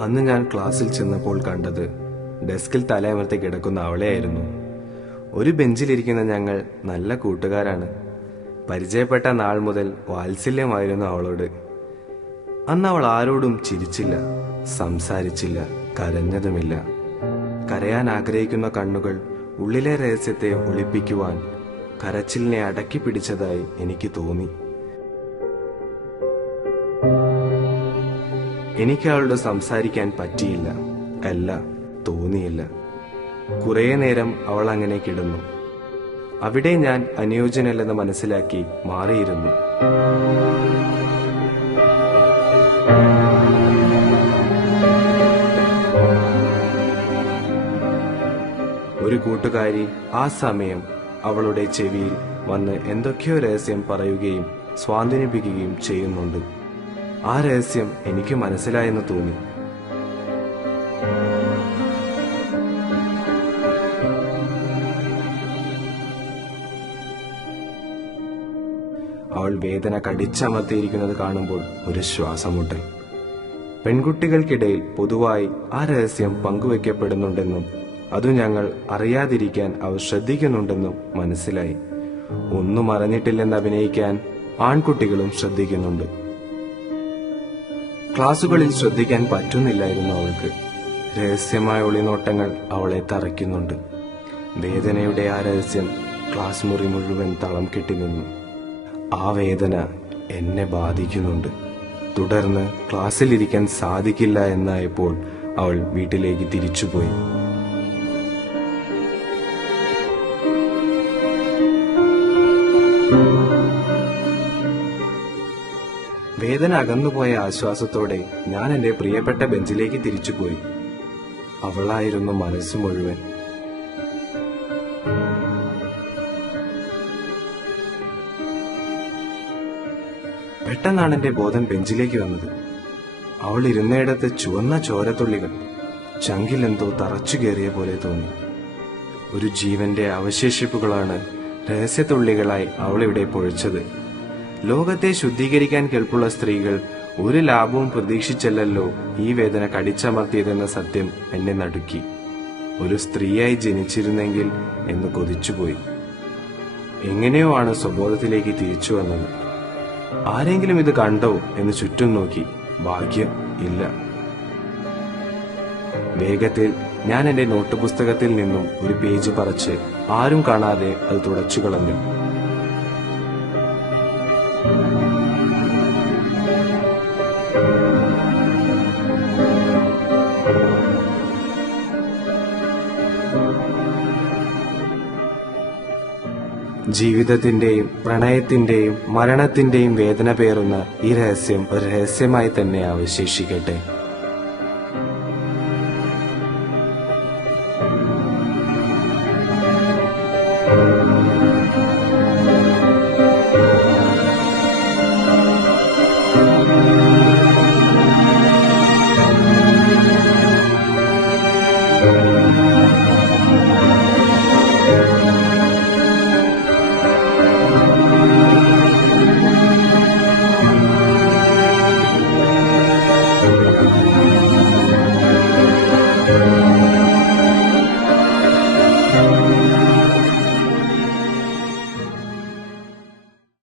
അന്ന് ഞാൻ ക്ലാസ്സിൽ ചെന്നപ്പോൾ കണ്ടത് ഡെസ്കിൽ തലയമർത്തി കിടക്കുന്ന അവളെയായിരുന്നു. ഒരു ബെഞ്ചിലിരിക്കുന്ന ഞങ്ങൾ നല്ല കൂട്ടുകാരാണ്. പരിചയപ്പെട്ട നാൾ മുതൽ വാത്സല്യമായിരുന്നു അവളോട്. അന്ന് അവൾ ആരോടും ചിരിച്ചില്ല സംസാരിച്ചില്ല കരഞ്ഞതുമില്ല. കരയാൻ ആഗ്രഹിക്കുന്ന കണ്ണുകൾ ഉള്ളിലെ രഹസ്യത്തെ ഒളിപ്പിക്കുവാൻ കരച്ചിലിനെ അടക്കി പിടിച്ചതായി എനിക്ക് തോന്നി. എനിക്ക് അവളോട് സംസാരിക്കാൻ പറ്റിയില്ല. അല്ല തോന്നിയില്ല. കുറേ നേരം അവൾ അങ്ങനെ കിടന്നു. അവിടെ ഞാൻ അനുയോജ്യനല്ലെന്ന് മനസ്സിലാക്കി മാറിയിരുന്നു. ഒരു കൂട്ടുകാരി ആ സമയം അവളുടെ ചെവിയിൽ വന്ന് എന്തൊക്കെയോ രഹസ്യം പറയുകയും സ്വാന്തനിപ്പിക്കുകയും ചെയ്യുന്നുണ്ട്. ആ രഹസ്യം എനിക്ക് മനസ്സിലായെന്ന് തോന്നി. അവൾ വേദന കടിച്ചമർത്തിയിരിക്കുന്നത് കാണുമ്പോൾ ഒരു ശ്വാസമുട്ടൽ. പെൺകുട്ടികൾക്കിടയിൽ പൊതുവായി ആ രഹസ്യം പങ്കുവെക്കപ്പെടുന്നുണ്ടെന്നും അതു ഞങ്ങൾ അറിയാതിരിക്കാൻ അവർ ശ്രദ്ധിക്കുന്നുണ്ടെന്നും മനസ്സിലായി. ഒന്നും അറിഞ്ഞിട്ടില്ലെന്ന് അഭിനയിക്കാൻ ആൺകുട്ടികളും ശ്രദ്ധിക്കുന്നുണ്ട്. ക്ലാസുകളിൽ ശ്രദ്ധിക്കാൻ പറ്റുന്നില്ലായിരുന്നു അവൾക്ക്. രഹസ്യമായ ഒളിനോട്ടങ്ങൾ അവളെ തറയ്ക്കുന്നുണ്ട്. വേദനയുടെ ആ രഹസ്യം ക്ലാസ് മുറി മുഴുവൻ തളം കെട്ടി നിന്നു. ആ വേദന എന്നെ ബാധിക്കുന്നുണ്ട്. തുടർന്ന് ക്ലാസ്സിലിരിക്കാൻ സാധിക്കില്ല എന്നായപ്പോൾ അവൾ വീട്ടിലേക്ക് തിരിച്ചുപോയി. വേദന അകന്നുപോയ ആശ്വാസത്തോടെ ഞാൻ എന്റെ പ്രിയപ്പെട്ട ബെഞ്ചിലേക്ക് തിരിച്ചുപോയി. അവളായിരുന്നു മനസ്സ് മുഴുവൻ. പെട്ടെന്നാണ് എന്റെ ബോധം ബെഞ്ചിലേക്ക് വന്നത്. അവൾ ഇരുന്നയിടത്ത് ചുവന്ന ചോരത്തുള്ളികൾ ചങ്കിലെന്തോ തറച്ചു കയറിയ പോലെ തോന്നി. ഒരു ജീവന്റെ അവശേഷിപ്പുകളാണ് രഹസ്യത്തുള്ളികളായി അവളിവിടെ പൊഴിച്ചത്. ലോകത്തെ ശുദ്ധീകരിക്കാൻ കെൽപ്പുള്ള സ്ത്രീകൾ ഒരു ലാഭവും പ്രതീക്ഷിച്ചല്ലോ ഈ വേദന കടിച്ചമർത്തിയതെന്ന സത്യം എന്നെ നടുക്കി. ഒരു സ്ത്രീയായി ജനിച്ചിരുന്നെങ്കിൽ എന്ന് കൊതിച്ചുപോയി. എങ്ങനെയോ ആണ് സ്വബോധത്തിലേക്ക് തിരിച്ചു വന്നത്. ആരെങ്കിലും ഇത് കണ്ടോ എന്ന് ചുറ്റും നോക്കി. ഭാഗ്യം ഇല്ല. വേഗത്തിൽ ഞാൻ എന്റെ നോട്ട് പുസ്തകത്തിൽ നിന്നും ഒരു പേജ് പറിച്ച് ആരും കാണാതെ അത് തുടച്ചു കളഞ്ഞു. ജീവിതത്തിന്റെയും പ്രണയത്തിന്റെയും മരണത്തിന്റെയും വേദന പേറുന്ന ഈ രഹസ്യം ഒരു രഹസ്യമായി തന്നെ അവശേഷിക്കട്ടെ.